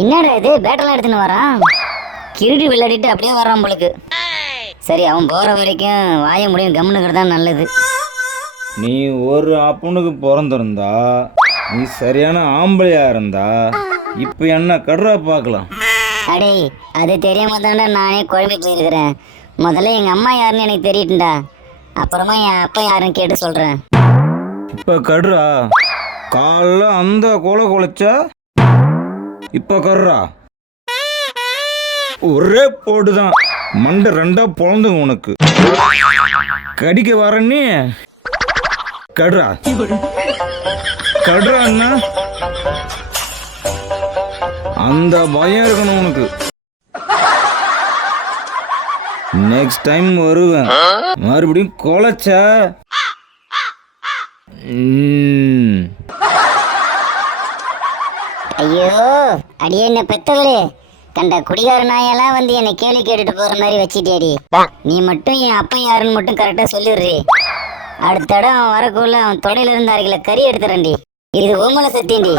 என்னடா இது பேட்டெல்லாம் எடுத்துன்னு வரான்? கிருடி விளையாடிட்டு அப்படியே வரான் போலுக்கு. சரி, அவன் போற வரைக்கும் வாய முடியும் கம்முனுக்கிறது தான் நல்லது. நீ ஒரு அப்பனுக்கு பிறந்திருந்தா, நீ சரியான ஆம்பளையா இருந்தா, இப்போ என்ன கடுறா பார்க்கலாம். அடே, அது தெரியாம தான்டா நானே குழம்பி போயிருக்கிறேன். முதல்ல எங்க அம்மா யாருன்னு எனக்கு தெரியட்டுண்டா, அப்புறமா என் அப்பா யாருன்னு கேட்டு சொல்றேன். இப்போ கடுறா. காலைல அந்த கொலை கொலைச்சா இப்போ கடுறா. ஒரே போடுதான், மண்டை ரெண்டா பொழந்துங்க உனக்கு. கடிக்க வரன்னு கடுறா கடுறா அண்ணா. அந்த பயம் இருக்கணும் உனக்கு. நெக்ஸ்ட் டைம் வருவேன், மறுபடியும் கொலைச்சா ஐயோ, அடியே என்ன பெத்தவளே, கண்ட குடிகார நாயெல்லாம் வந்து என்னை கேள்வி கேட்டுட்டு போற மாதிரி வச்சிட்டேடி. நீ மட்டும் என் அப்பா யாருன்னு மட்டும் கரெக்டா சொல்லிடுறி. அடுத்த இடம் வரக்குள்ள அவன் தொடையில இருந்து அரைக்கில கறி எடுத்துறேன்டி. இது ஓமல சத்தியண்டி.